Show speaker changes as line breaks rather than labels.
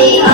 Yeah.